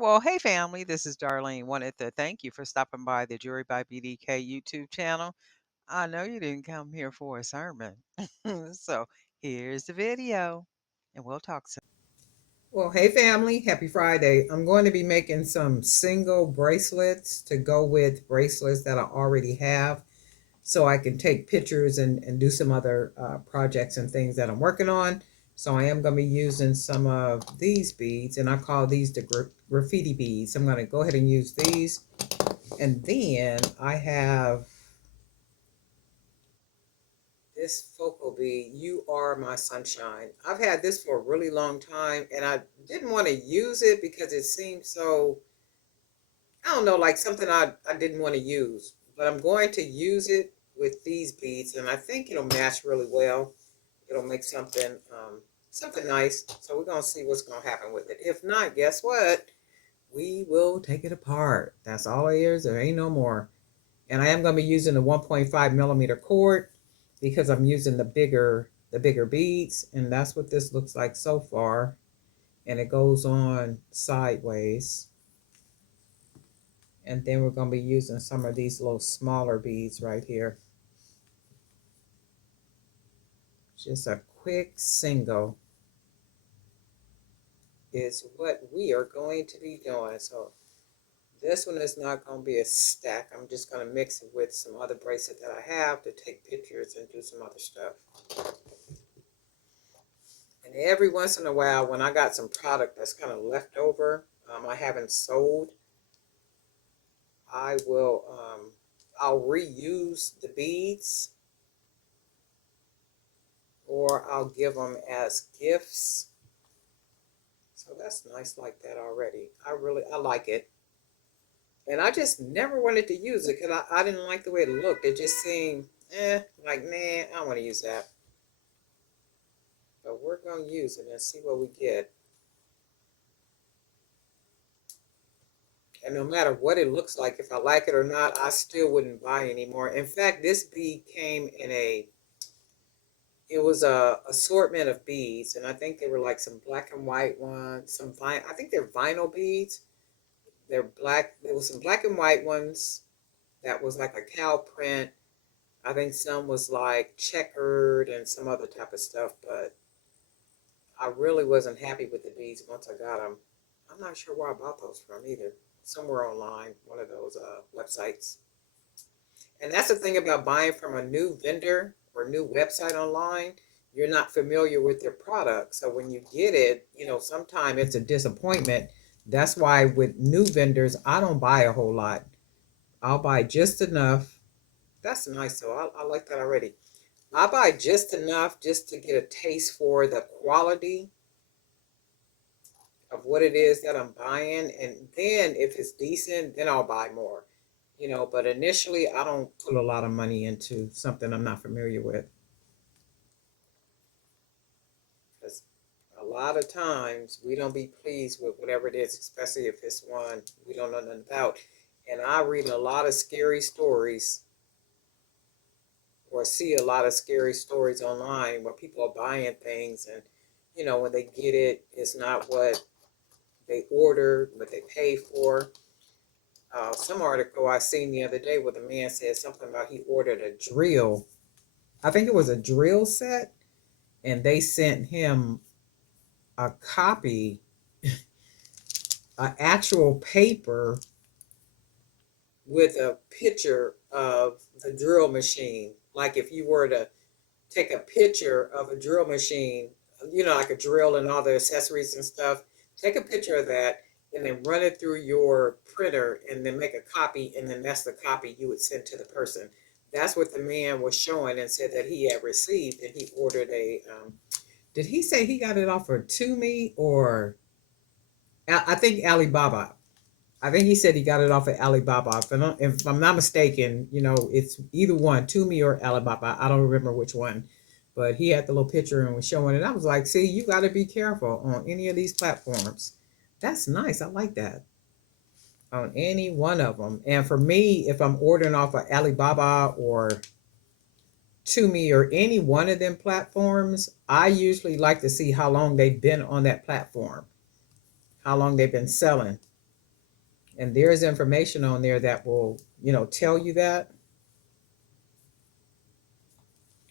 Well, hey family, this is Darlene. Wanted to thank you for stopping by the Jewelry by BDK YouTube channel. I know you didn't come here for a sermon. So here's the video, and we'll talk soon. Well, hey family, happy Friday. I'm going to be making some single bracelets to go with bracelets that I already have so I can take pictures and do some other projects and things that I'm working on. So I am going to be using some of these beads, and I call these the graffiti beads. I'm going to go ahead and use these. And then I have this focal bead, You Are My Sunshine. I've had this for a really long time, and I didn't want to use it because it seemed so, I don't know, like something I didn't want to use. But I'm going to use it with these beads, and I think it'll match really well. It'll make something nice. So we're gonna see what's gonna happen with it. If not, guess what? We will take it apart. That's all it is. There ain't no more. And I am gonna be using the 1.5 millimeter cord because I'm using the bigger beads, and that's what this looks like so far. And it goes on sideways. And then we're gonna be using some of these little smaller beads right here. Just a quick single is what we are going to be doing. So this one is not going to be a stack. I'm just going to mix it with some other bracelet that I have to take pictures and do some other stuff. And every once in a while, when I got some product that's kind of left over, I haven't sold, I will, I'll reuse the beads, or I'll give them as gifts. So that's nice like that already. I like it. And I just never wanted to use it because I didn't like the way it looked. It just seemed, like, nah, I don't want to use that. But we're going to use it and see what we get. And no matter what it looks like, if I like it or not, I still wouldn't buy anymore. In fact, this bead came in it was a assortment of beads. And I think they were like some black and white ones, I think they're vinyl beads. They're black. There was some black and white ones that was like a cow print. I think some was like checkered and some other type of stuff, but I really wasn't happy with the beads once I got them. I'm not sure where I bought those from either. Somewhere online, one of those websites. And that's the thing about buying from a new vendor or new website online. You're not familiar with their product. So when you get it, sometimes it's a disappointment. That's why with new vendors, I don't buy a whole lot. I'll buy just enough. That's nice though. I like that already. I buy just enough just to get a taste for the quality of what it is that I'm buying. And then if it's decent, then I'll buy more. But initially I don't put a lot of money into something I'm not familiar with. Because a lot of times we don't be pleased with whatever it is, especially if it's one we don't know nothing about. And I read a lot of scary stories or see a lot of scary stories online where people are buying things, and when they get it, it's not what they ordered, what they paid for. Some article I seen the other day where the man said something about he ordered a drill. I think it was a drill set, and they sent him a copy, an actual paper with a picture of the drill machine. Like if you were to take a picture of a drill machine, like a drill and all the accessories and stuff, take a picture of that and then run it through your printer and then make a copy, and then that's the copy you would send to the person. That's what the man was showing and said that he had received, and he ordered did he say he got it off of Tumi or I think Alibaba? I think he said he got it off of Alibaba. If I'm not mistaken, it's either one, Tumi or Alibaba. I don't remember which one. But he had the little picture and was showing it. I was like, see, you got to be careful on any of these platforms. That's nice. I like that. On any one of them. And for me, if I'm ordering off of Alibaba or Tumi or any one of them platforms, I usually like to see how long they've been on that platform, how long they've been selling. And there's information on there that will, tell you that.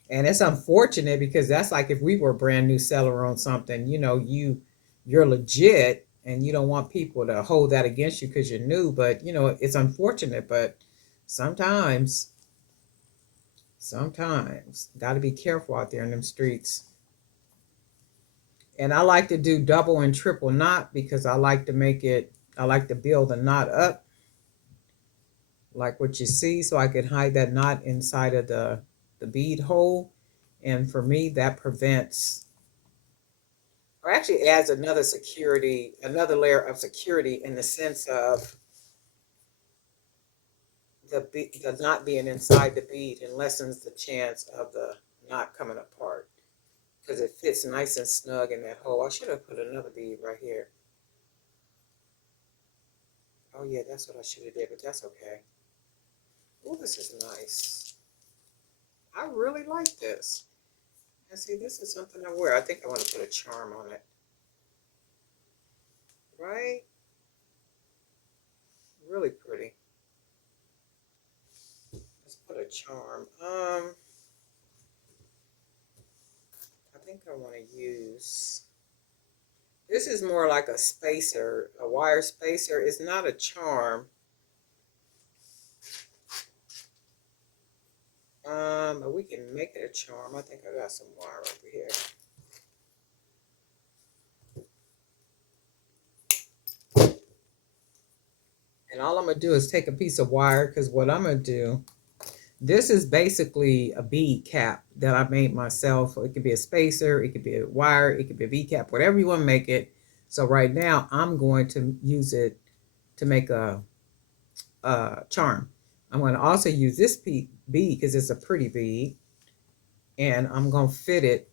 And it's unfortunate because that's like if we were a brand new seller on something, you're legit and you don't want people to hold that against you because you're new. But it's unfortunate. But sometimes, sometimes got to be careful out there in them streets. And I like to do double and triple knot because I like to make it. I like to build a knot up like what you see, so I can hide that knot inside of the bead hole. And for me, that prevents, or actually adds another security, another layer of security in the sense of the knot being inside the bead, and lessens the chance of the knot coming apart because it fits nice and snug in that hole. I should have put another bead right here. Oh yeah, that's what I should have did, but that's okay. Oh, this is nice. I really like this. And see, this is something I wear. I think I want to put a charm on it. Right? Really pretty. Let's put a charm. I think I want to use, this is more like a spacer, a wire spacer. It's not a charm. But we can make it a charm. I think I got some wire over here. And all I'm going to do is take a piece of wire, because what I'm going to do, this is basically a bead cap that I made myself. It could be a spacer, it could be a wire, it could be a bead cap, whatever you want to make it. So right now I'm going to use it to make a charm. I'm going to also use this bead because it's a pretty bead, and I'm going to fit it,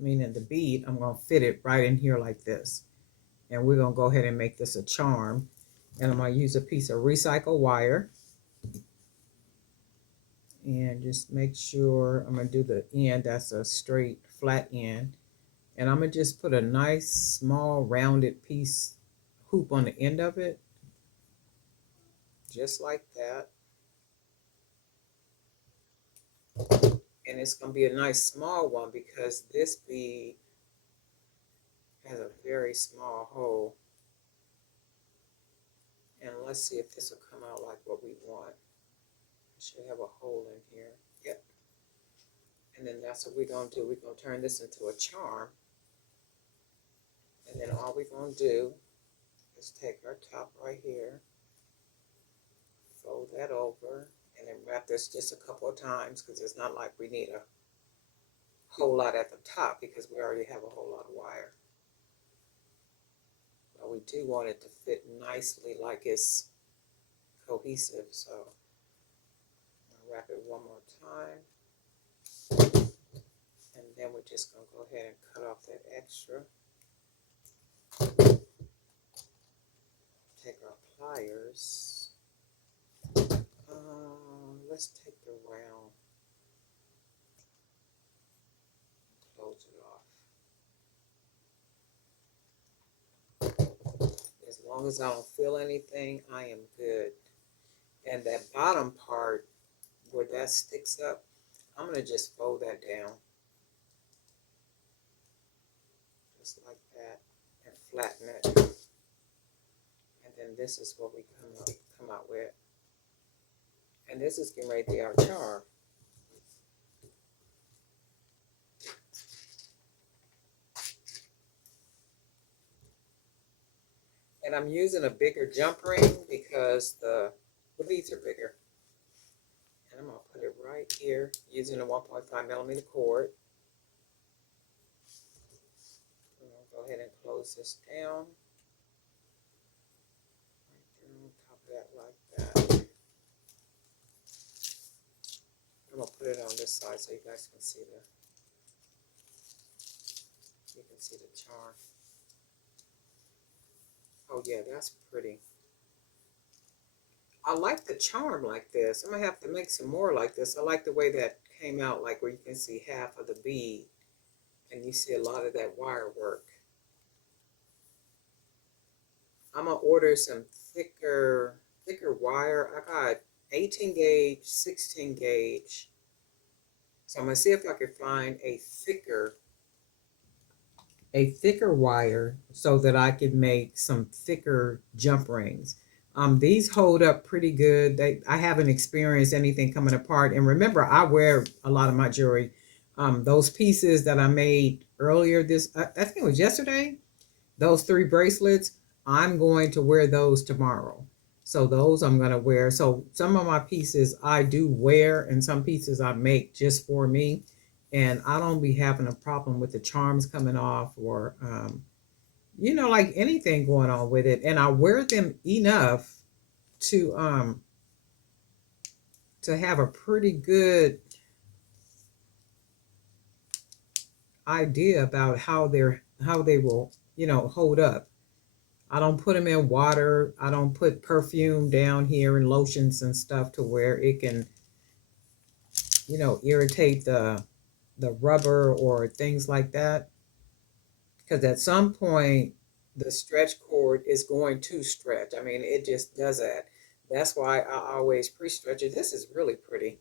meaning the bead, I'm going to fit it right in here like this. And we're going to go ahead and make this a charm. And I'm going to use a piece of recycled wire. And just make sure I'm going to do the end. That's a straight flat end. And I'm going to just put a nice small rounded piece hoop on the end of it. Just like that. And it's going to be a nice small one because this bead has a very small hole. And let's see if this will come out like what we want. It should have a hole in here. Yep. And then that's what we're going to do. We're going to turn this into a charm. And then all we're going to do is take our top right here, fold that over, and then wrap this just a couple of times because it's not like we need a whole lot at the top because we already have a whole lot of wire. But we do want it to fit nicely, like it's cohesive. So I'll wrap it one more time. And then we're just going to go ahead and cut off that extra. Take our pliers. Let's take the round. Close it off. As long as I don't feel anything, I am good. And that bottom part where that sticks up, I'm going to just fold that down. Just like that. And flatten it. And then this is what we come out with. And this is getting ready to be our charm. And I'm using a bigger jump ring because the beads are bigger. And I'm going to put it right here using a 1.5mm cord. I'm going to go ahead and close this down. Right there on top of that like that. I'm going to put it on this side so you guys can see the charm. Oh yeah, that's pretty. I like the charm like this. I'm going to have to make some more like this. I like the way that came out, like where you can see half of the bead and you see a lot of that wire work. I'm gonna order some thicker wire. I got 18 gauge, 16 gauge. So I'm gonna see if I can find a thicker wire so that I can make some thicker jump rings. These hold up pretty good. I haven't experienced anything coming apart. And remember, I wear a lot of my jewelry. Those pieces that I made earlier I think it was yesterday, those three bracelets, I'm going to wear those tomorrow. So those I'm going to wear. So some of my pieces I do wear, and some pieces I make just for me. And I don't be having a problem with the charms coming off, or like anything going on with it. And I wear them enough to to have a pretty good idea about how they will, hold up. I don't put them in water. I don't put perfume down here and lotions and stuff to where it can, irritate the rubber or things like that. Because at some point, the stretch cord is going to stretch. I mean, it just does that. That's why I always pre-stretch it. This is really pretty.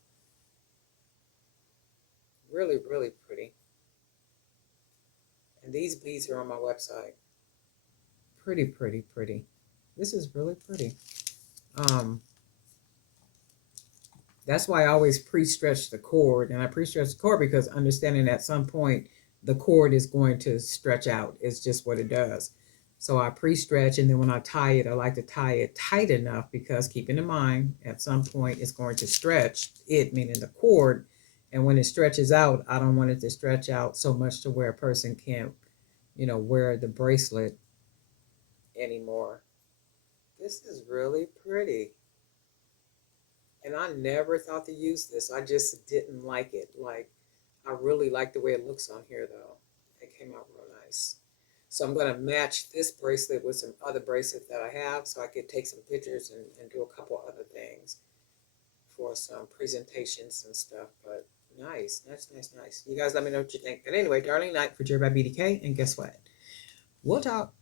Really, really pretty. And these beads are on my website. Pretty, pretty, pretty. This is really pretty. Um, That's why I always pre-stretch the cord, and I pre-stretch the cord because understanding at some point the cord is going to stretch out. It's just what it does. So I pre-stretch, and then when I tie it, I like to tie it tight enough because keeping in mind at some point it's going to stretch it, meaning the cord. And when it stretches out, I don't want it to stretch out so much to where a person can't, wear the bracelet anymore. This is really pretty. And I never thought to use this. I just didn't like it. Like, I really like the way it looks on here, though. It came out real nice. So I'm going to match this bracelet with some other bracelets that I have so I could take some pictures and do a couple other things for some presentations and stuff. But nice, nice, nice, nice. You guys let me know what you think. But anyway, darling night for Jerry by BDK. And guess what? We'll talk.